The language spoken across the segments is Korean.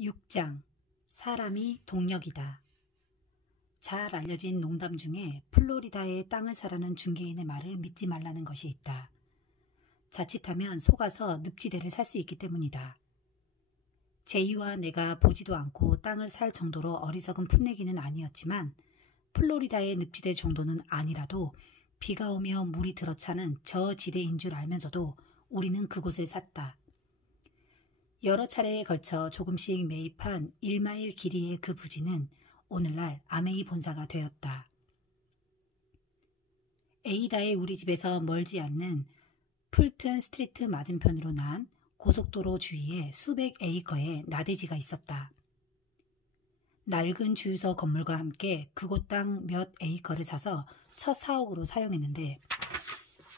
6장 사람이 동력이다. 잘 알려진 농담 중에 플로리다에 땅을 사라는 중개인의 말을 믿지 말라는 것이 있다. 자칫하면 속아서 늪지대를 살 수 있기 때문이다. 제이와 내가 보지도 않고 땅을 살 정도로 어리석은 풋내기는 아니었지만 플로리다의 늪지대 정도는 아니라도 비가 오며 물이 들어차는 저 지대인 줄 알면서도 우리는 그곳을 샀다. 여러 차례에 걸쳐 조금씩 매입한 1마일 길이의 그 부지는 오늘날 아메이 본사가 되었다. 에이다의 우리 집에서 멀지 않는 풀튼 스트리트 맞은편으로 난 고속도로 주위에 수백 에이커의 나대지가 있었다. 낡은 주유소 건물과 함께 그곳 땅 몇 에이커를 사서 첫 사옥으로 사용했는데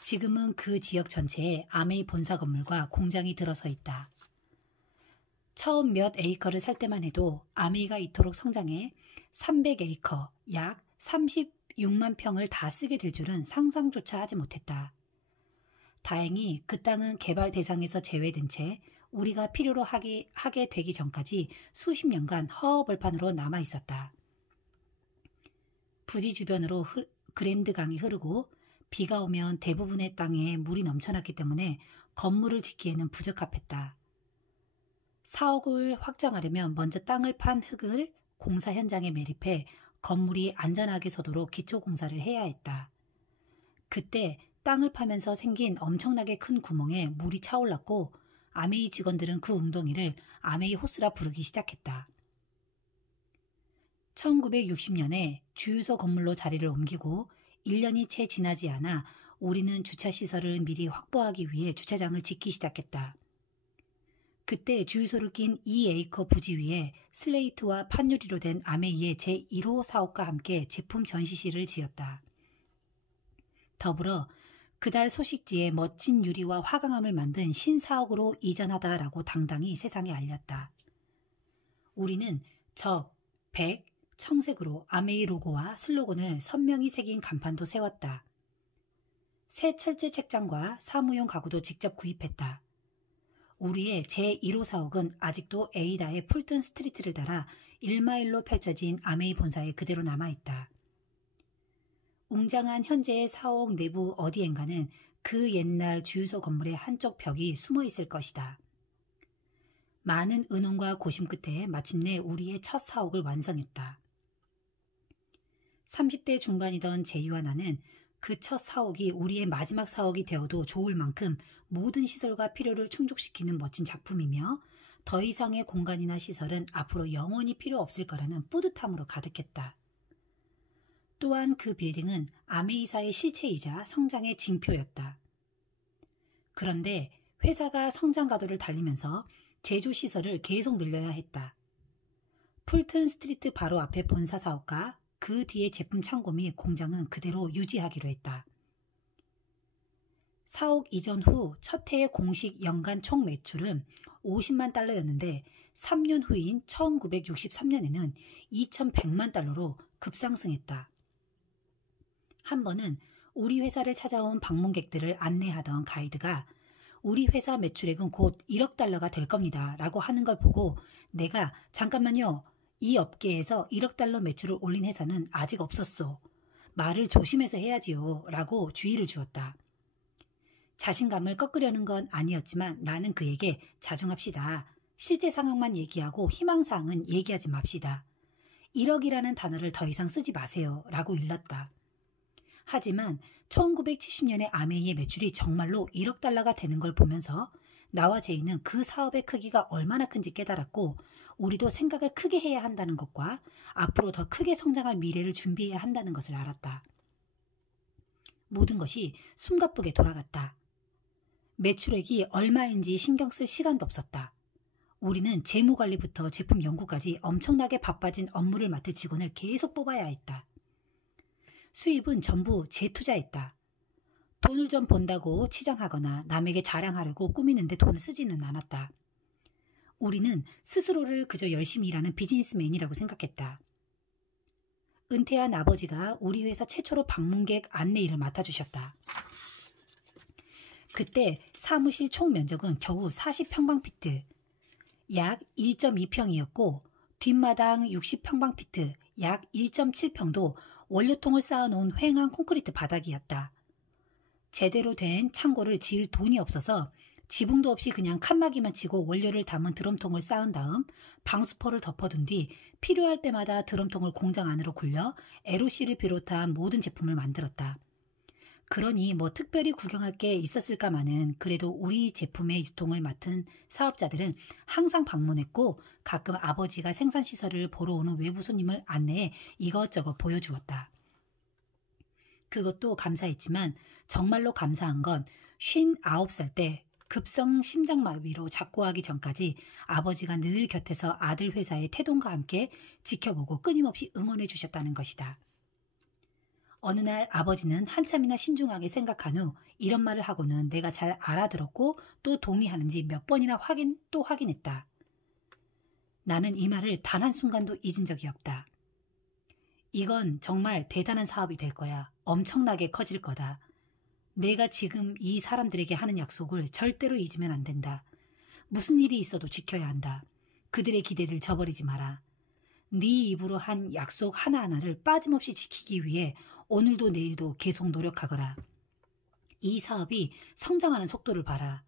지금은 그 지역 전체에 아메이 본사 건물과 공장이 들어서 있다. 처음 몇 에이커를 살 때만 해도 아메이가 이토록 성장해 300에이커, 약 36만 평을 다 쓰게 될 줄은 상상조차 하지 못했다. 다행히 그 땅은 개발 대상에서 제외된 채 우리가 필요로 하게 되기 전까지 수십 년간 허허벌판으로 남아 있었다. 부지 주변으로 그랜드 강이 흐르고 비가 오면 대부분의 땅에 물이 넘쳐났기 때문에 건물을 짓기에는 부적합했다. 사옥을 확장하려면 먼저 땅을 판 흙을 공사 현장에 매립해 건물이 안전하게 서도록 기초공사를 해야 했다. 그때 땅을 파면서 생긴 엄청나게 큰 구멍에 물이 차올랐고 아메이 직원들은 그 웅덩이를 아메이 호스라 부르기 시작했다. 1960년에 주유소 건물로 자리를 옮기고 1년이 채 지나지 않아 우리는 주차시설을 미리 확보하기 위해 주차장을 짓기 시작했다. 그때 주유소를 낀 2에이커 부지 위에 슬레이트와 판유리로 된 아메이의 제1호 사옥과 함께 제품 전시실을 지었다. 더불어 그달 소식지에 멋진 유리와 화강암을 만든 신사옥으로 이전하다라고 당당히 세상에 알렸다. 우리는 적, 백, 청색으로 아메이 로고와 슬로건을 선명히 새긴 간판도 세웠다. 새 철제 책장과 사무용 가구도 직접 구입했다. 우리의 제1호 사옥은 아직도 에이다의 풀튼 스트리트를 따라 1마일로 펼쳐진 아메이 본사에 그대로 남아있다. 웅장한 현재의 사옥 내부 어디엔가는 그 옛날 주유소 건물의 한쪽 벽이 숨어 있을 것이다. 많은 의논과 고심 끝에 마침내 우리의 첫 사옥을 완성했다. 30대 중반이던 제이와 나는 그 첫 사옥이 우리의 마지막 사옥이 되어도 좋을 만큼 모든 시설과 필요를 충족시키는 멋진 작품이며 더 이상의 공간이나 시설은 앞으로 영원히 필요 없을 거라는 뿌듯함으로 가득했다. 또한 그 빌딩은 아메이사의 실체이자 성장의 징표였다. 그런데 회사가 성장 가도를 달리면서 제조시설을 계속 늘려야 했다. 풀튼 스트리트 바로 앞에 본사 사옥과 그 뒤에 제품 창고 및 공장은 그대로 유지하기로 했다. 사옥 이전 후 첫 해의 공식 연간 총 매출은 50만 달러였는데 3년 후인 1963년에는 2100만 달러로 급상승했다. 한 번은 우리 회사를 찾아온 방문객들을 안내하던 가이드가 우리 회사 매출액은 곧 1억 달러가 될 겁니다 라고 하는 걸 보고 내가 잠깐만요. 이 업계에서 1억 달러 매출을 올린 회사는 아직 없었소. 말을 조심해서 해야지요 라고 주의를 주었다. 자신감을 꺾으려는 건 아니었지만 나는 그에게 자중합시다. 실제 상황만 얘기하고 희망사항은 얘기하지 맙시다. 1억이라는 단어를 더 이상 쓰지 마세요 라고 일렀다. 하지만 1970년에 아메이의 매출이 정말로 1억 달러가 되는 걸 보면서 나와 제이는 그 사업의 크기가 얼마나 큰지 깨달았고 우리도 생각을 크게 해야 한다는 것과 앞으로 더 크게 성장할 미래를 준비해야 한다는 것을 알았다. 모든 것이 숨가쁘게 돌아갔다. 매출액이 얼마인지 신경 쓸 시간도 없었다. 우리는 재무관리부터 제품 연구까지 엄청나게 바빠진 업무를 맡을 직원을 계속 뽑아야 했다. 수입은 전부 재투자했다. 돈을 좀 번다고 치장하거나 남에게 자랑하려고 꾸미는데 돈을 쓰지는 않았다. 우리는 스스로를 그저 열심히 일하는 비즈니스맨이라고 생각했다. 은퇴한 아버지가 우리 회사 최초로 방문객 안내 일을 맡아주셨다. 그때 사무실 총 면적은 겨우 40평방피트, 약 1.2평이었고 뒷마당 60평방피트 약 1.7평도 원료통을 쌓아놓은 휑한 콘크리트 바닥이었다. 제대로 된 창고를 지을 돈이 없어서 지붕도 없이 그냥 칸막이만 치고 원료를 담은 드럼통을 쌓은 다음 방수포를 덮어둔 뒤 필요할 때마다 드럼통을 공장 안으로 굴려 LOC를 비롯한 모든 제품을 만들었다. 그러니 뭐 특별히 구경할 게 있었을까마는 그래도 우리 제품의 유통을 맡은 사업자들은 항상 방문했고 가끔 아버지가 생산시설을 보러 오는 외부 손님을 안내해 이것저것 보여주었다. 그것도 감사했지만 정말로 감사한 건 59살 때 급성 심장마비로 작고하기 전까지 아버지가 늘 곁에서 아들 회사의 태동과 함께 지켜보고 끊임없이 응원해 주셨다는 것이다. 어느 날 아버지는 한참이나 신중하게 생각한 후 이런 말을 하고는 내가 잘 알아들었고 또 동의하는지 몇 번이나 확인했다. 나는 이 말을 단 한순간도 잊은 적이 없다. 이건 정말 대단한 사업이 될 거야. 엄청나게 커질 거다. 내가 지금 이 사람들에게 하는 약속을 절대로 잊으면 안 된다. 무슨 일이 있어도 지켜야 한다. 그들의 기대를 저버리지 마라. 네 입으로 한 약속 하나하나를 빠짐없이 지키기 위해 오늘도 내일도 계속 노력하거라. 이 사업이 성장하는 속도를 봐라.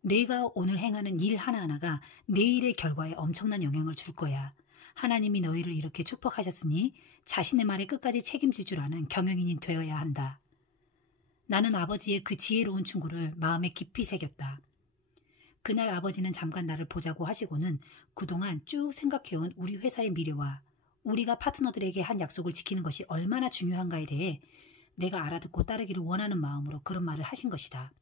내가 오늘 행하는 일 하나하나가 내일의 결과에 엄청난 영향을 줄 거야. 하나님이 너희를 이렇게 축복하셨으니 자신의 말에 끝까지 책임질 줄 아는 경영인이 되어야 한다. 나는 아버지의 그 지혜로운 충고를 마음에 깊이 새겼다. 그날 아버지는 잠깐 나를 보자고 하시고는 그동안 쭉 생각해온 우리 회사의 미래와 우리가 파트너들에게 한 약속을 지키는 것이 얼마나 중요한가에 대해 내가 알아듣고 따르기를 원하는 마음으로 그런 말을 하신 것이다.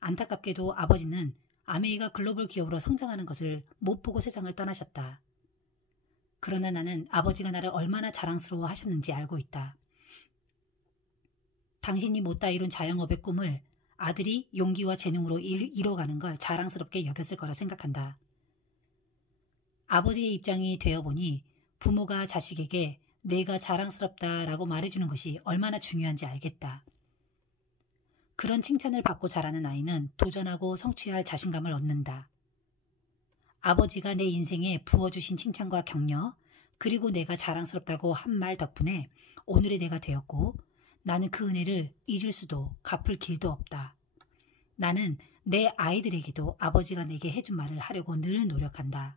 안타깝게도 아버지는 아메이가 글로벌 기업으로 성장하는 것을 못 보고 세상을 떠나셨다. 그러나 나는 아버지가 나를 얼마나 자랑스러워 하셨는지 알고 있다. 당신이 못다 이룬 자영업의 꿈을 아들이 용기와 재능으로 이뤄가는 걸 자랑스럽게 여겼을 거라 생각한다. 아버지의 입장이 되어보니 부모가 자식에게 내가 자랑스럽다라고 말해주는 것이 얼마나 중요한지 알겠다. 그런 칭찬을 받고 자라는 아이는 도전하고 성취할 자신감을 얻는다. 아버지가 내 인생에 부어주신 칭찬과 격려, 그리고 내가 자랑스럽다고 한 말 덕분에 오늘의 내가 되었고 나는 그 은혜를 잊을 수도 갚을 길도 없다. 나는 내 아이들에게도 아버지가 내게 해준 말을 하려고 늘 노력한다.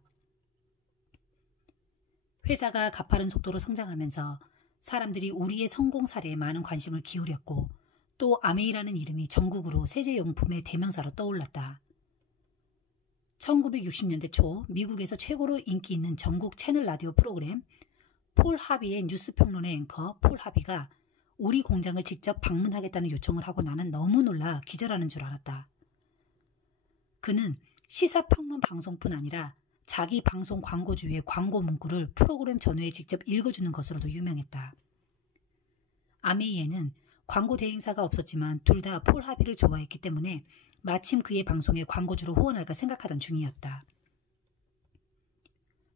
회사가 가파른 속도로 성장하면서 사람들이 우리의 성공 사례에 많은 관심을 기울였고 또 아메이라는 이름이 전국으로 세제용품의 대명사로 떠올랐다. 1960년대 초 미국에서 최고로 인기 있는 전국 채널 라디오 프로그램 폴 하비의 뉴스평론의 앵커 폴 하비가 우리 공장을 직접 방문하겠다는 요청을 하고 나는 너무 놀라 기절하는 줄 알았다. 그는 시사평론 방송뿐 아니라 자기 방송 광고주의 광고 문구를 프로그램 전후에 직접 읽어주는 것으로도 유명했다. 아메이에는 광고 대행사가 없었지만 둘 다 폴 하비를 좋아했기 때문에 마침 그의 방송에 광고주로 후원할까 생각하던 중이었다.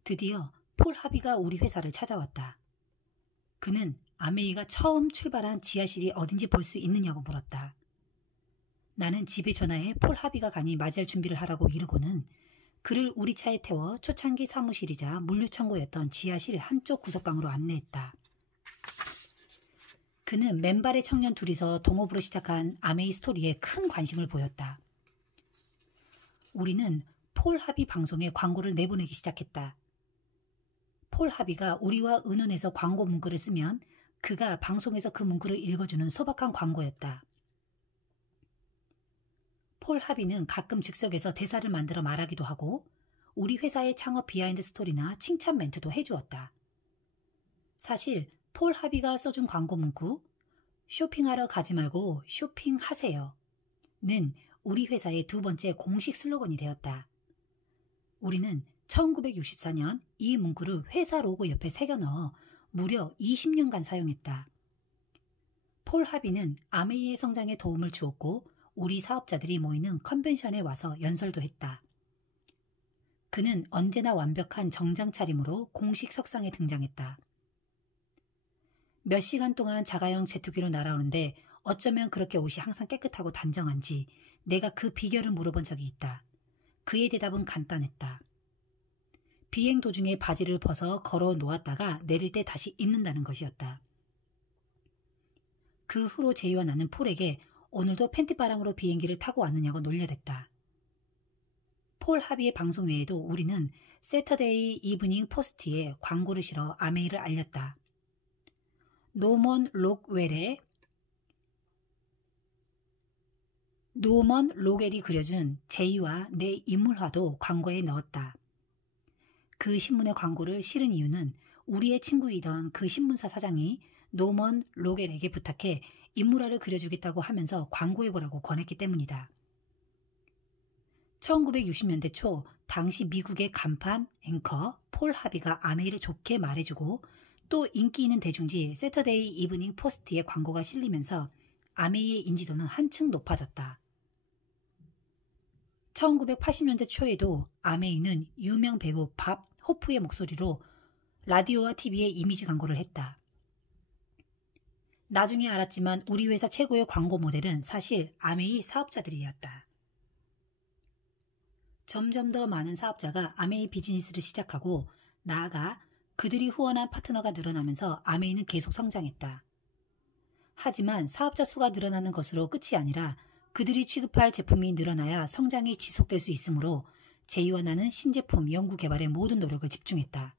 드디어 폴 하비가 우리 회사를 찾아왔다. 그는 아메이가 처음 출발한 지하실이 어딘지 볼 수 있느냐고 물었다. 나는 집에 전화해 폴 하비가 가니 맞이할 준비를 하라고 이르고는 그를 우리 차에 태워 초창기 사무실이자 물류창고였던 지하실 한쪽 구석방으로 안내했다. 그는 맨발의 청년 둘이서 동업으로 시작한 아메이 스토리에 큰 관심을 보였다. 우리는 폴 하비 방송에 광고를 내보내기 시작했다. 폴 하비가 우리와 의논해서 광고 문구를 쓰면 그가 방송에서 그 문구를 읽어주는 소박한 광고였다. 폴 하비는 가끔 즉석에서 대사를 만들어 말하기도 하고 우리 회사의 창업 비하인드 스토리나 칭찬 멘트도 해주었다. 사실 폴 하비가 써준 광고 문구 쇼핑하러 가지 말고 쇼핑하세요 는 우리 회사의 두 번째 공식 슬로건이 되었다. 우리는 1964년 이 문구를 회사 로고 옆에 새겨 넣어 무려 20년간 사용했다. 폴 하비는 아메이의 성장에 도움을 주었고 우리 사업자들이 모이는 컨벤션에 와서 연설도 했다. 그는 언제나 완벽한 정장 차림으로 공식 석상에 등장했다. 몇 시간 동안 자가용 제투기로 날아오는데 어쩌면 그렇게 옷이 항상 깨끗하고 단정한지 내가 그 비결을 물어본 적이 있다. 그의 대답은 간단했다. 비행 도중에 바지를 벗어 걸어 놓았다가 내릴 때 다시 입는다는 것이었다. 그 후로 제이와 나는 폴에게 오늘도 팬티바람으로 비행기를 타고 왔느냐고 놀려댔다. 폴 하비의 방송 외에도 우리는 세터데이 이브닝 포스트에 광고를 실어 아메이를 알렸다. 노먼 로겔이 그려준 제이와 내 인물화도 광고에 넣었다. 그 신문의 광고를 실은 이유는 우리의 친구이던 그 신문사 사장이 노먼 로겔에게 부탁해 인물화를 그려주겠다고 하면서 광고해보라고 권했기 때문이다. 1960년대 초 당시 미국의 간판 앵커 폴 하비가 아메이를 좋게 말해주고 또 인기 있는 대중지 세터데이 이브닝 포스트에 광고가 실리면서 아메이의 인지도는 한층 높아졌다. 1980년대 초에도 아메이는 유명 배우 밥 호프의 목소리로 라디오와 TV에 이미지 광고를 했다. 나중에 알았지만 우리 회사 최고의 광고 모델은 사실 아메이 사업자들이었다. 점점 더 많은 사업자가 아메이 비즈니스를 시작하고 나아가 그들이 후원한 파트너가 늘어나면서 아메이는 계속 성장했다. 하지만 사업자 수가 늘어나는 것으로 끝이 아니라 그들이 취급할 제품이 늘어나야 성장이 지속될 수 있으므로 제이와 나는 신제품 연구 개발에 모든 노력을 집중했다.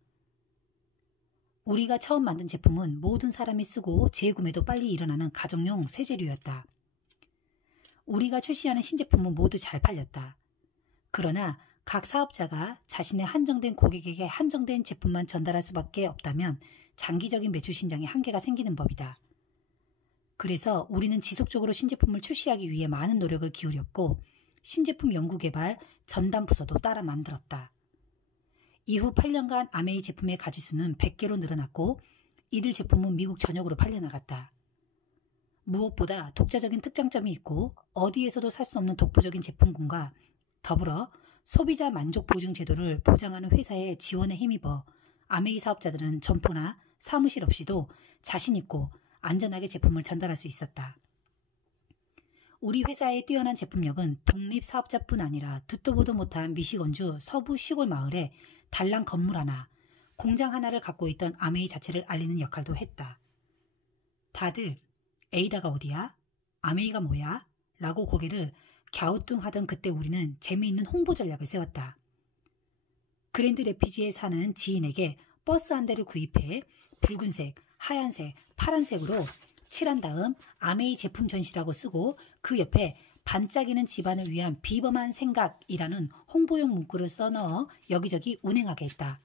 우리가 처음 만든 제품은 모든 사람이 쓰고 재구매도 빨리 일어나는 가정용 세제류였다. 우리가 출시하는 신제품은 모두 잘 팔렸다. 그러나 각 사업자가 자신의 한정된 고객에게 한정된 제품만 전달할 수밖에 없다면 장기적인 매출 신장에 한계가 생기는 법이다. 그래서 우리는 지속적으로 신제품을 출시하기 위해 많은 노력을 기울였고 신제품 연구개발 전담 부서도 따라 만들었다. 이후 8년간 아메이 제품의 가지수는 100개로 늘어났고 이들 제품은 미국 전역으로 팔려나갔다. 무엇보다 독자적인 특장점이 있고 어디에서도 살 수 없는 독보적인 제품군과 더불어 소비자 만족 보증 제도를 보장하는 회사의 지원에 힘입어 아메이 사업자들은 점포나 사무실 없이도 자신 있고 안전하게 제품을 전달할 수 있었다. 우리 회사의 뛰어난 제품력은 독립 사업자뿐 아니라 듣도 보도 못한 미시건주 서부 시골 마을에 달랑 건물 하나, 공장 하나를 갖고 있던 아메이 자체를 알리는 역할도 했다. 다들 에이다가 어디야? 아메이가 뭐야? 라고 고개를 갸우뚱하던 그때 우리는 재미있는 홍보 전략을 세웠다. 그랜드 레피지에 사는 지인에게 버스 한 대를 구입해 붉은색, 하얀색, 파란색으로 칠한 다음 아메이 제품 전시라고 쓰고 그 옆에 반짝이는 집안을 위한 비범한 생각이라는 홍보용 문구를 써넣어 여기저기 운행하게 했다.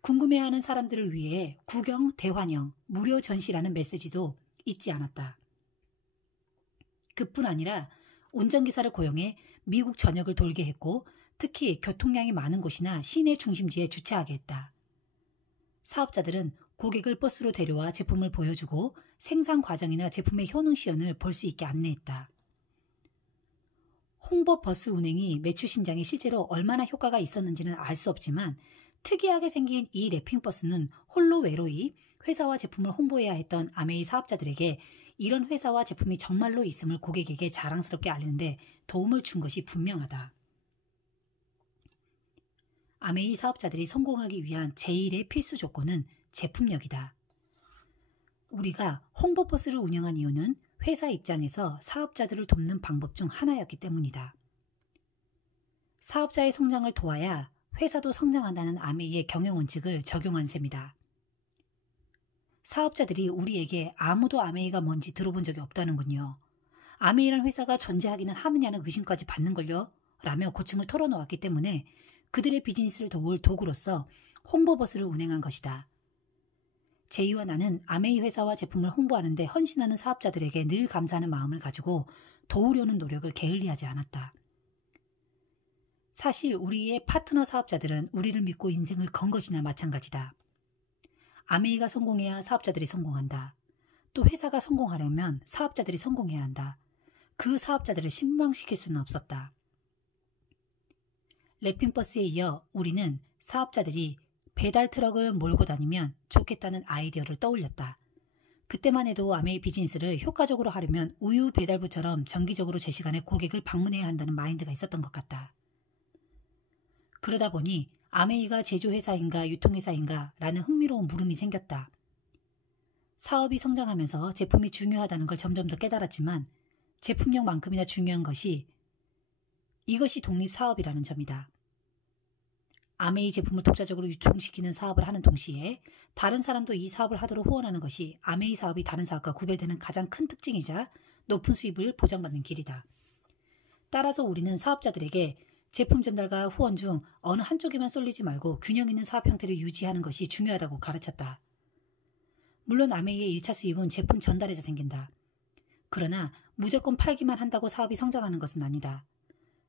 궁금해하는 사람들을 위해 구경 대환영, 무료 전시라는 메시지도 잊지 않았다. 그뿐 아니라 운전기사를 고용해 미국 전역을 돌게 했고 특히 교통량이 많은 곳이나 시내 중심지에 주차하게 했다. 사업자들은 고객을 버스로 데려와 제품을 보여주고 생산 과정이나 제품의 효능 시연을 볼 수 있게 안내했다. 홍보 버스 운행이 매출 신장에 실제로 얼마나 효과가 있었는지는 알 수 없지만 특이하게 생긴 이 랩핑 버스는 홀로 외로이 회사와 제품을 홍보해야 했던 아메이 사업자들에게 이런 회사와 제품이 정말로 있음을 고객에게 자랑스럽게 알리는데 도움을 준 것이 분명하다. 아메이 사업자들이 성공하기 위한 제1의 필수 조건은 제품력이다. 우리가 홍보버스를 운영한 이유는 회사 입장에서 사업자들을 돕는 방법 중 하나였기 때문이다. 사업자의 성장을 도와야 회사도 성장한다는 아메이의 경영원칙을 적용한 셈이다. 사업자들이 우리에게 아무도 아메이가 뭔지 들어본 적이 없다는군요. 아메이란 회사가 존재하기는 하느냐는 의심까지 받는걸요? 라며 고충을 털어놓았기 때문에 그들의 비즈니스를 도울 도구로서 홍보버스를 운행한 것이다. 제이와 나는 아메이 회사와 제품을 홍보하는데 헌신하는 사업자들에게 늘 감사하는 마음을 가지고 도우려는 노력을 게을리하지 않았다. 사실 우리의 파트너 사업자들은 우리를 믿고 인생을 건 것이나 마찬가지다. 아메이가 성공해야 사업자들이 성공한다. 또 회사가 성공하려면 사업자들이 성공해야 한다. 그 사업자들을 실망시킬 수는 없었다. 랩핑버스에 이어 우리는 사업자들이 배달 트럭을 몰고 다니면 좋겠다는 아이디어를 떠올렸다. 그때만 해도 아메이 비즈니스를 효과적으로 하려면 우유 배달부처럼 정기적으로 제 시간에 고객을 방문해야 한다는 마인드가 있었던 것 같다. 그러다 보니 아메이가 제조회사인가 유통회사인가 라는 흥미로운 물음이 생겼다. 사업이 성장하면서 제품이 중요하다는 걸 점점 더 깨달았지만 제품력만큼이나 중요한 것이 이것이 독립사업이라는 점이다. 아메이 제품을 독자적으로 유통시키는 사업을 하는 동시에 다른 사람도 이 사업을 하도록 후원하는 것이 아메이 사업이 다른 사업과 구별되는 가장 큰 특징이자 높은 수입을 보장받는 길이다. 따라서 우리는 사업자들에게 제품 전달과 후원 중 어느 한쪽에만 쏠리지 말고 균형 있는 사업 형태를 유지하는 것이 중요하다고 가르쳤다. 물론 아메이의 1차 수입은 제품 전달에서 생긴다. 그러나 무조건 팔기만 한다고 사업이 성장하는 것은 아니다.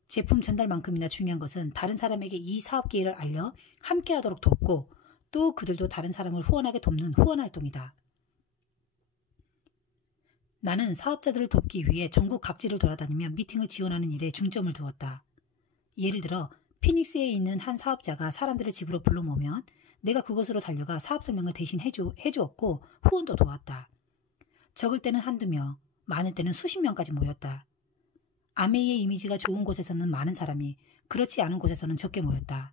제품 전달만큼이나 중요한 것은 다른 사람에게 이 사업 기회를 알려 함께하도록 돕고 또 그들도 다른 사람을 후원하게 돕는 후원 활동이다. 나는 사업자들을 돕기 위해 전국 각지를 돌아다니며 미팅을 지원하는 일에 중점을 두었다. 예를 들어 피닉스에 있는 한 사업자가 사람들을 집으로 불러 모으면 내가 그곳으로 달려가 사업 설명을 대신 해주었고 후원도 도왔다. 적을 때는 한두 명, 많을 때는 수십 명까지 모였다. 아메이의 이미지가 좋은 곳에서는 많은 사람이, 그렇지 않은 곳에서는 적게 모였다.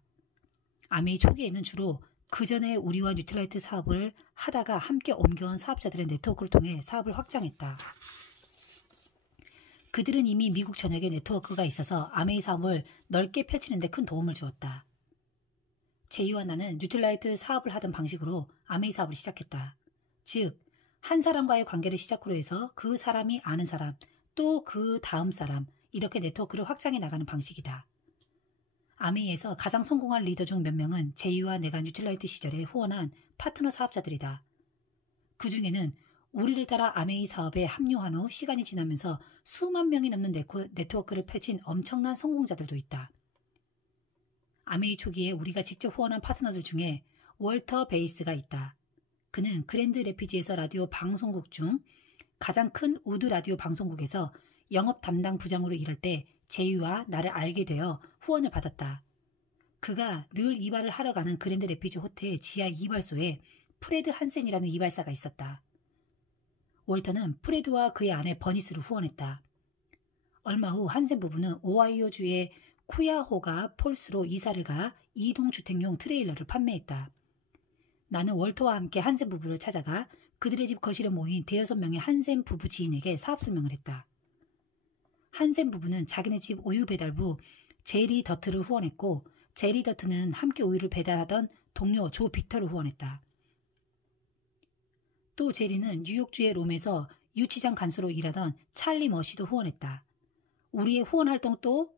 아메이 초기에는 주로 그 전에 우리와 뉴트라이트 사업을 하다가 함께 옮겨온 사업자들의 네트워크를 통해 사업을 확장했다. 그들은 이미 미국 전역에 네트워크가 있어서 아메이 사업을 넓게 펼치는 데 큰 도움을 주었다. 제이와 나는 뉴트라이트 사업을 하던 방식으로 아메이 사업을 시작했다. 즉, 한 사람과의 관계를 시작으로 해서 그 사람이 아는 사람, 또 그 다음 사람, 이렇게 네트워크를 확장해 나가는 방식이다. 아메이에서 가장 성공한 리더 중 몇 명은 제이와 내가 뉴트라이트 시절에 후원한 파트너 사업자들이다. 그 중에는 우리를 따라 아메이 사업에 합류한 후 시간이 지나면서 수만 명이 넘는 네트워크를 펼친 엄청난 성공자들도 있다. 아메이 초기에 우리가 직접 후원한 파트너들 중에 월터 베이스가 있다. 그는 그랜드 레피지에서 라디오 방송국 중 가장 큰 우드 라디오 방송국에서 영업 담당 부장으로 일할 때 제이와 나를 알게 되어 후원을 받았다. 그가 늘 이발을 하러 가는 그랜드 레피지 호텔 지하 이발소에 프레드 한센이라는 이발사가 있었다. 월터는 프레드와 그의 아내 버니스를 후원했다. 얼마 후 한센 부부는 오하이오주의 쿠야호가 폴스로 이사를 가 이동주택용 트레일러를 판매했다. 나는 월터와 함께 한센 부부를 찾아가 그들의 집 거실에 모인 대여섯 명의 한센 부부 지인에게 사업 설명을 했다. 한센 부부는 자기네 집 우유 배달부 제리 더트를 후원했고 제리 더트는 함께 우유를 배달하던 동료 조 빅터를 후원했다. 또 제리는 뉴욕주의 롬에서 유치장 간수로 일하던 찰리 머시도 후원했다. 우리의 후원 활동 또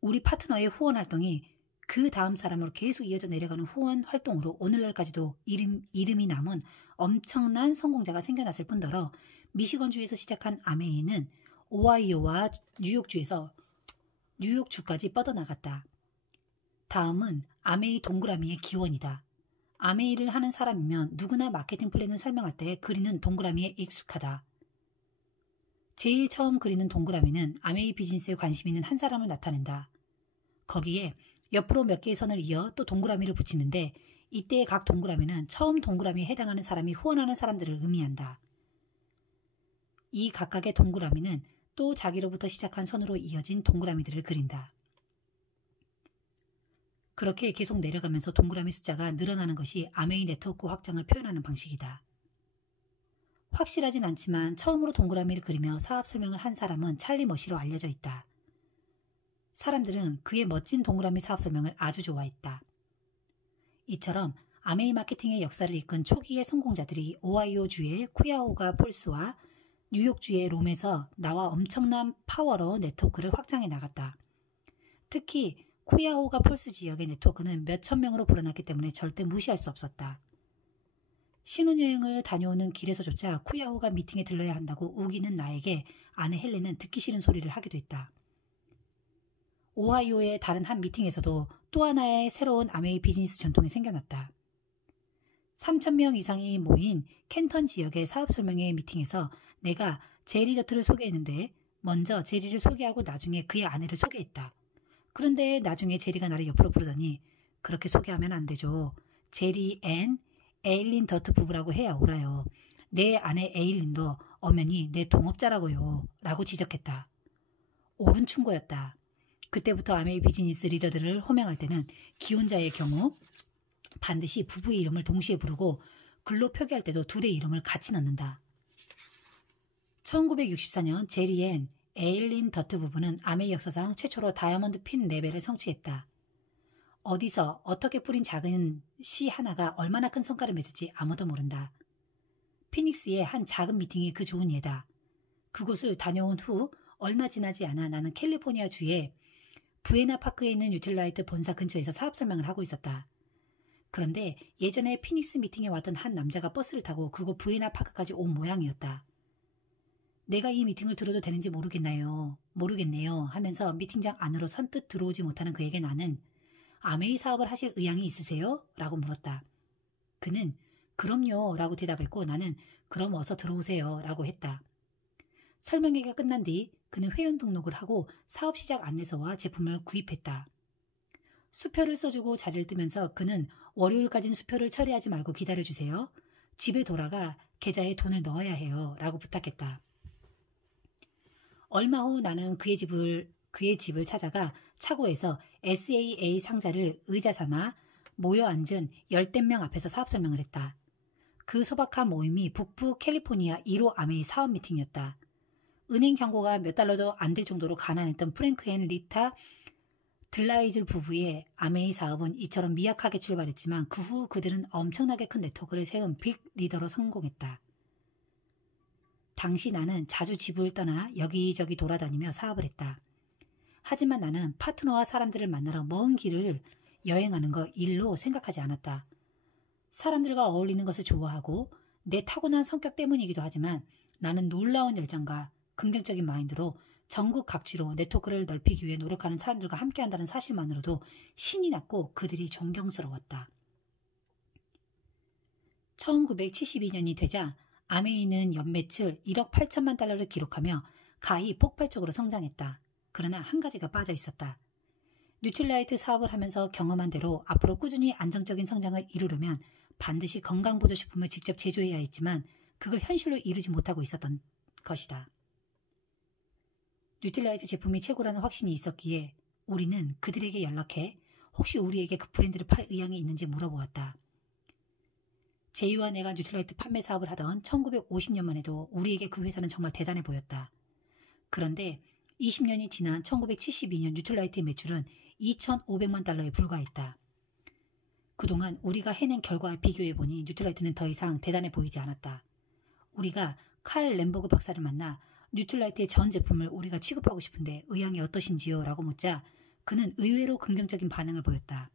우리 파트너의 후원 활동이 그 다음 사람으로 계속 이어져 내려가는 후원 활동으로 오늘날까지도 이름이 남은 엄청난 성공자가 생겨났을 뿐더러 미시건주에서 시작한 아메이는 오하이오와 뉴욕주까지 뻗어나갔다. 다음은 아메이 동그라미의 기원이다. 아메이를 하는 사람이면 누구나 마케팅 플랜을 설명할 때 그리는 동그라미에 익숙하다. 제일 처음 그리는 동그라미는 아메이 비즈니스에 관심 있는 한 사람을 나타낸다. 거기에 옆으로 몇 개의 선을 이어 또 동그라미를 붙이는데 이때의 각 동그라미는 처음 동그라미에 해당하는 사람이 후원하는 사람들을 의미한다. 이 각각의 동그라미는 또 자기로부터 시작한 선으로 이어진 동그라미들을 그린다. 그렇게 계속 내려가면서 동그라미 숫자가 늘어나는 것이 아메이 네트워크 확장을 표현하는 방식이다. 확실하진 않지만 처음으로 동그라미를 그리며 사업 설명을 한 사람은 찰리 머시로 알려져 있다. 사람들은 그의 멋진 동그라미 사업 설명을 아주 좋아했다. 이처럼 아메이 마케팅의 역사를 이끈 초기의 성공자들이 오하이오주의 쿠야호가 폴스와 뉴욕주의 롬에서 나와 엄청난 파워로 네트워크를 확장해 나갔다. 특히 쿠야호가 폴스 지역의 네트워크는 몇천 명으로 불어났기 때문에 절대 무시할 수 없었다. 신혼여행을 다녀오는 길에서조차 쿠야호가 미팅에 들러야 한다고 우기는 나에게 아내 헬렌은 듣기 싫은 소리를 하기도 했다. 오하이오의 다른 한 미팅에서도 또 하나의 새로운 아메이 비즈니스 전통이 생겨났다. 3,000명 이상이 모인 켄턴 지역의 사업 설명회 미팅에서 내가 제리 더트를 소개했는데 먼저 제리를 소개하고 나중에 그의 아내를 소개했다. 그런데 나중에 제리가 나를 옆으로 부르더니 그렇게 소개하면 안 되죠. 제리 앤 에일린 더트 부부라고 해야 옳아요. 내 아내 에일린도 엄연히 내 동업자라고요. 라고 지적했다. 옳은 충고였다. 그때부터 아메이 비즈니스 리더들을 호명할 때는 기혼자의 경우 반드시 부부의 이름을 동시에 부르고 글로 표기할 때도 둘의 이름을 같이 넣는다. 1964년 제리 앤 에일린 더트 부부는 아메이 역사상 최초로 다이아몬드 핀 레벨을 성취했다. 어디서 어떻게 뿌린 작은 씨 하나가 얼마나 큰 성과를 맺을지 아무도 모른다. 피닉스의 한 작은 미팅이 그 좋은 예다. 그곳을 다녀온 후 얼마 지나지 않아 나는 캘리포니아 주의 부에나 파크에 있는 뉴틸라이트 본사 근처에서 사업 설명을 하고 있었다. 그런데 예전에 피닉스 미팅에 왔던 한 남자가 버스를 타고 그곳 부에나 파크까지 온 모양이었다. 내가 이 미팅을 들어도 되는지 모르겠네요 하면서 미팅장 안으로 선뜻 들어오지 못하는 그에게 나는 아메이 사업을 하실 의향이 있으세요? 라고 물었다. 그는 그럼요 라고 대답했고 나는 그럼 어서 들어오세요 라고 했다. 설명회가 끝난 뒤 그는 회원 등록을 하고 사업 시작 안내서와 제품을 구입했다. 수표를 써주고 자리를 뜨면서 그는 월요일까지는 수표를 처리하지 말고 기다려주세요. 집에 돌아가 계좌에 돈을 넣어야 해요 라고 부탁했다. 얼마 후 나는 그의 집을 찾아가 차고에서 SAA 상자를 의자 삼아 모여 앉은 열댓 명 앞에서 사업 설명을 했다. 그 소박한 모임이 북부 캘리포니아 1호 아메이 사업 미팅이었다. 은행 잔고가 몇 달러도 안 될 정도로 가난했던 프랭크 앤 리타 들라이즐 부부의 아메이 사업은 이처럼 미약하게 출발했지만 그 후 그들은 엄청나게 큰 네트워크를 세운 빅 리더로 성공했다. 당시 나는 자주 집을 떠나 여기저기 돌아다니며 사업을 했다. 하지만 나는 파트너와 사람들을 만나러 먼 길을 여행하는 거 일로 생각하지 않았다. 사람들과 어울리는 것을 좋아하고 내 타고난 성격 때문이기도 하지만 나는 놀라운 열정과 긍정적인 마인드로 전국 각지로 네트워크를 넓히기 위해 노력하는 사람들과 함께한다는 사실만으로도 신이 났고 그들이 존경스러웠다. 1972년이 되자 아메이는 연매출 1억 8천만 달러를 기록하며 가히 폭발적으로 성장했다. 그러나 한 가지가 빠져 있었다. 뉴틸라이트 사업을 하면서 경험한 대로 앞으로 꾸준히 안정적인 성장을 이루려면 반드시 건강보조식품을 직접 제조해야 했지만 그걸 현실로 이루지 못하고 있었던 것이다. 뉴틸라이트 제품이 최고라는 확신이 있었기에 우리는 그들에게 연락해 혹시 우리에게 그 브랜드를 팔 의향이 있는지 물어보았다. 제이와 내가 뉴틸라이트 판매 사업을 하던 1950년만 해도 우리에게 그 회사는 정말 대단해 보였다. 그런데 20년이 지난 1972년 뉴틸라이트의 매출은 2,500만 달러에 불과했다. 그동안 우리가 해낸 결과와 비교해보니 뉴틸라이트는 더 이상 대단해 보이지 않았다. 우리가 칼 램버그 박사를 만나 뉴틸라이트의 전 제품을 우리가 취급하고 싶은데 의향이 어떠신지요? 라고 묻자 그는 의외로 긍정적인 반응을 보였다.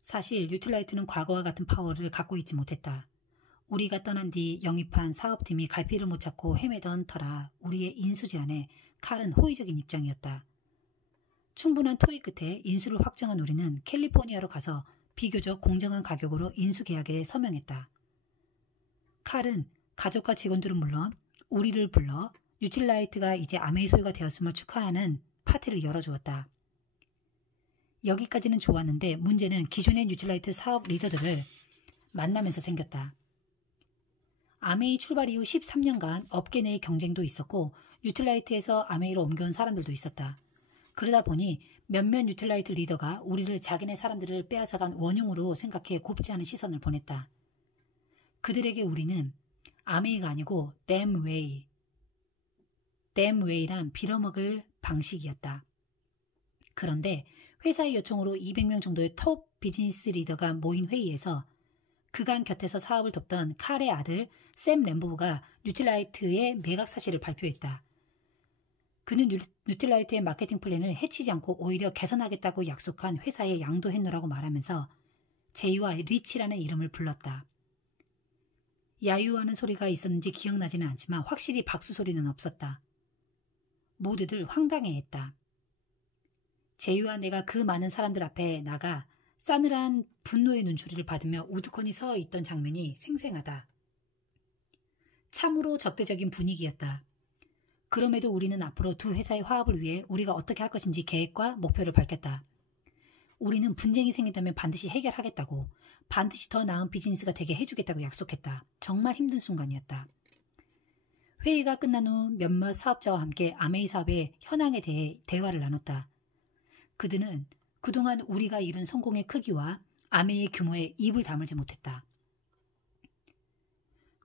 사실 뉴틸라이트는 과거와 같은 파워를 갖고 있지 못했다. 우리가 떠난 뒤 영입한 사업팀이 갈피를 못 찾고 헤매던 터라 우리의 인수 제안에 칼은 호의적인 입장이었다. 충분한 토의 끝에 인수를 확정한 우리는 캘리포니아로 가서 비교적 공정한 가격으로 인수 계약에 서명했다. 칼은 가족과 직원들은 물론 우리를 불러 뉴틸라이트가 이제 아메이 소유가 되었음을 축하하는 파티를 열어주었다. 여기까지는 좋았는데 문제는 기존의 뉴틸라이트 사업 리더들을 만나면서 생겼다. 아메이 출발 이후 13년간 업계 내의 경쟁도 있었고 뉴틸라이트에서 아메이로 옮겨온 사람들도 있었다. 그러다 보니 몇몇 뉴틸라이트 리더가 우리를 자기네 사람들을 빼앗아간 원흉으로 생각해 곱지 않은 시선을 보냈다. 그들에게 우리는 아메이가 아니고 댐웨이란 빌어먹을 방식이었다. 그런데 회사의 요청으로 200명 정도의 톱 비즈니스 리더가 모인 회의에서 그간 곁에서 사업을 돕던 칼의 아들 샘 램보브가 뉴틸라이트의 매각 사실을 발표했다. 그는 뉴틸라이트의 마케팅 플랜을 해치지 않고 오히려 개선하겠다고 약속한 회사에 양도했노라고 말하면서 제이와 리치라는 이름을 불렀다. 야유하는 소리가 있었는지 기억나지는 않지만 확실히 박수 소리는 없었다. 모두들 황당해했다. 제이와 내가 그 많은 사람들 앞에 나가 싸늘한 분노의 눈초리를 받으며 우두커니 서 있던 장면이 생생하다. 참으로 적대적인 분위기였다. 그럼에도 우리는 앞으로 두 회사의 화합을 위해 우리가 어떻게 할 것인지 계획과 목표를 밝혔다. 우리는 분쟁이 생긴다면 반드시 해결하겠다고, 반드시 더 나은 비즈니스가 되게 해주겠다고 약속했다. 정말 힘든 순간이었다. 회의가 끝난 후 몇몇 사업자와 함께 아메이 사업의 현황에 대해 대화를 나눴다. 그들은 그동안 우리가 이룬 성공의 크기와 아메이의 규모에 입을 다물지 못했다.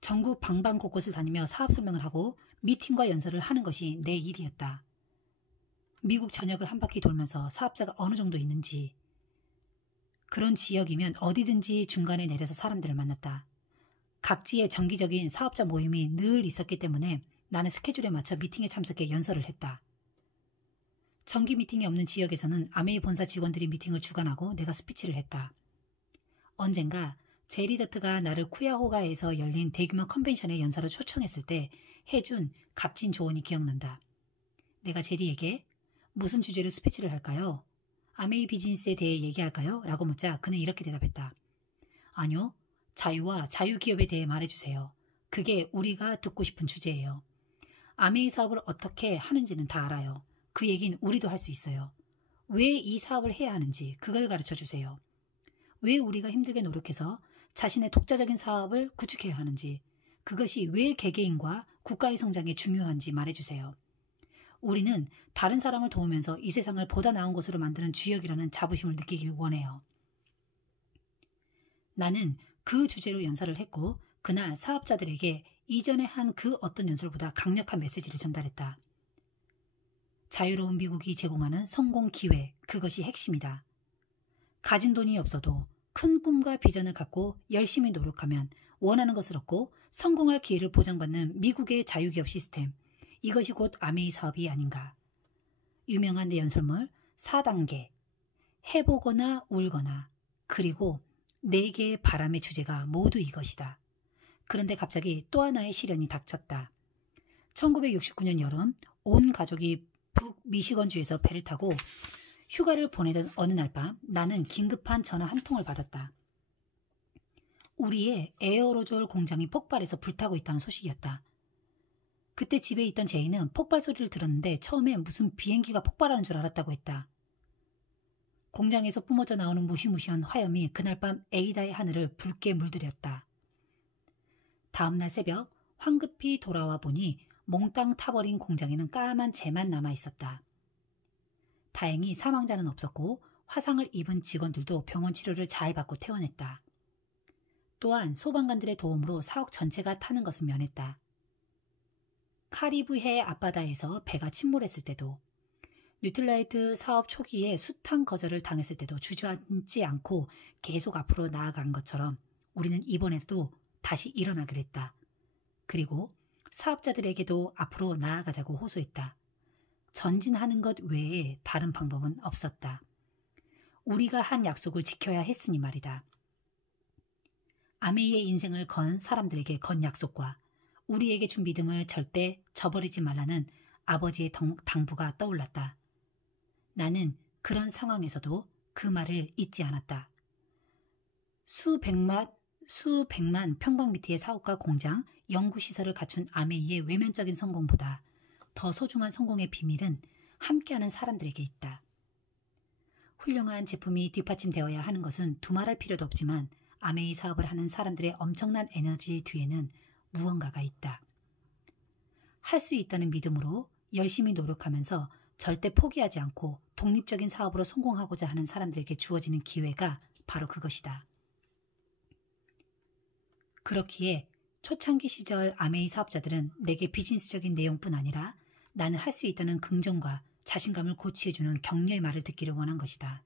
전국 방방 곳곳을 다니며 사업 설명을 하고 미팅과 연설을 하는 것이 내 일이었다. 미국 전역을 한 바퀴 돌면서 사업자가 어느 정도 있는지, 그런 지역이면 어디든지 중간에 내려서 사람들을 만났다. 각지에 정기적인 사업자 모임이 늘 있었기 때문에 나는 스케줄에 맞춰 미팅에 참석해 연설을 했다. 정기 미팅이 없는 지역에서는 아메이 본사 직원들이 미팅을 주관하고 내가 스피치를 했다. 언젠가 제리더트가 나를 쿠야호가에서 열린 대규모 컨벤션에 연사로 초청했을 때 해준 값진 조언이 기억난다. 내가 제리에게 무슨 주제로 스피치를 할까요? 아메이 비즈니스에 대해 얘기할까요? 라고 묻자 그는 이렇게 대답했다. 아니요. 자유와 자유기업에 대해 말해주세요. 그게 우리가 듣고 싶은 주제예요. 아메이 사업을 어떻게 하는지는 다 알아요. 그 얘기는 우리도 할 수 있어요. 왜 이 사업을 해야 하는지 그걸 가르쳐주세요. 왜 우리가 힘들게 노력해서 자신의 독자적인 사업을 구축해야 하는지, 그것이 왜 개개인과 국가의 성장에 중요한지 말해주세요. 우리는 다른 사람을 도우면서 이 세상을 보다 나은 곳으로 만드는 주역이라는 자부심을 느끼길 원해요. 나는 그 주제로 연설을 했고 그날 사업자들에게 이전에 한 그 어떤 연설보다 강력한 메시지를 전달했다. 자유로운 미국이 제공하는 성공 기회, 그것이 핵심이다. 가진 돈이 없어도 큰 꿈과 비전을 갖고 열심히 노력하면 원하는 것을 얻고 성공할 기회를 보장받는 미국의 자유기업 시스템, 이것이 곧 아메이 사업이 아닌가. 유명한 내 연설문 4단계, 해보거나 울거나, 그리고 4개의 바람의 주제가 모두 이것이다. 그런데 갑자기 또 하나의 시련이 닥쳤다. 1969년 여름 온 가족이 북미시건주에서 배를 타고 휴가를 보내던 어느 날 밤 나는 긴급한 전화 한 통을 받았다. 우리의 에어로졸 공장이 폭발해서 불타고 있다는 소식이었다. 그때 집에 있던 제이는 폭발 소리를 들었는데 처음에 무슨 비행기가 폭발하는 줄 알았다고 했다. 공장에서 뿜어져 나오는 무시무시한 화염이 그날 밤 에이다의 하늘을 붉게 물들였다. 다음날 새벽 황급히 돌아와 보니 몽땅 타버린 공장에는 까만 재만 남아있었다. 다행히 사망자는 없었고 화상을 입은 직원들도 병원 치료를 잘 받고 퇴원했다. 또한 소방관들의 도움으로 사옥 전체가 타는 것은 면했다. 카리브해 앞바다에서 배가 침몰했을 때도, 뉴틀라이트 사업 초기에 숱한 거절을 당했을 때도 주저앉지 않고 계속 앞으로 나아간 것처럼 우리는 이번에도 다시 일어나기로 했다. 그리고 사업자들에게도 앞으로 나아가자고 호소했다. 전진하는 것 외에 다른 방법은 없었다. 우리가 한 약속을 지켜야 했으니 말이다. 아메이의 인생을 건 사람들에게 건 약속과 우리에게 준 믿음을 절대 저버리지 말라는 아버지의 당부가 떠올랐다. 나는 그런 상황에서도 그 말을 잊지 않았다. 수백만 평방미터의 사업과 공장, 연구시설을 갖춘 아메이의 외면적인 성공보다 더 소중한 성공의 비밀은 함께하는 사람들에게 있다. 훌륭한 제품이 뒷받침되어야 하는 것은 두말할 필요도 없지만 아메이 사업을 하는 사람들의 엄청난 에너지 뒤에는 무언가가 있다. 할 수 있다는 믿음으로 열심히 노력하면서 절대 포기하지 않고 독립적인 사업으로 성공하고자 하는 사람들에게 주어지는 기회가 바로 그것이다. 그렇기에 초창기 시절 아메이 사업자들은 내게 비즈니스적인 내용뿐 아니라 나는 할 수 있다는 긍정과 자신감을 고취해주는 격려의 말을 듣기를 원한 것이다.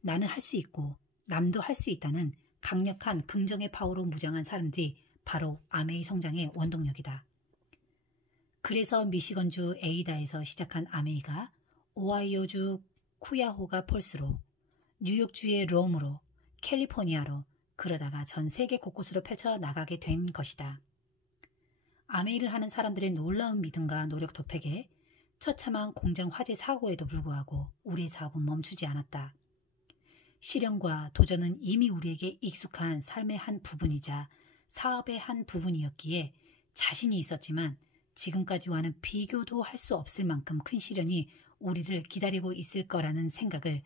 나는 할 수 있고 남도 할 수 있다는 강력한 긍정의 파워로 무장한 사람들이 바로 아메이 성장의 원동력이다. 그래서 미시건주 에이다에서 시작한 아메이가 오하이오주 쿠야호가 폴스로, 뉴욕주의 롬으로, 캘리포니아로, 그러다가 전 세계 곳곳으로 펼쳐나가게 된 것이다. 아메이를 하는 사람들의 놀라운 믿음과 노력 덕택에 처참한 공장 화재 사고에도 불구하고 우리의 사업은 멈추지 않았다. 시련과 도전은 이미 우리에게 익숙한 삶의 한 부분이자 사업의 한 부분이었기에 자신이 있었지만 지금까지와는 비교도 할 수 없을 만큼 큰 시련이 우리를 기다리고 있을 거라는 생각을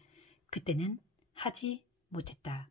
그때는 하지 못했다.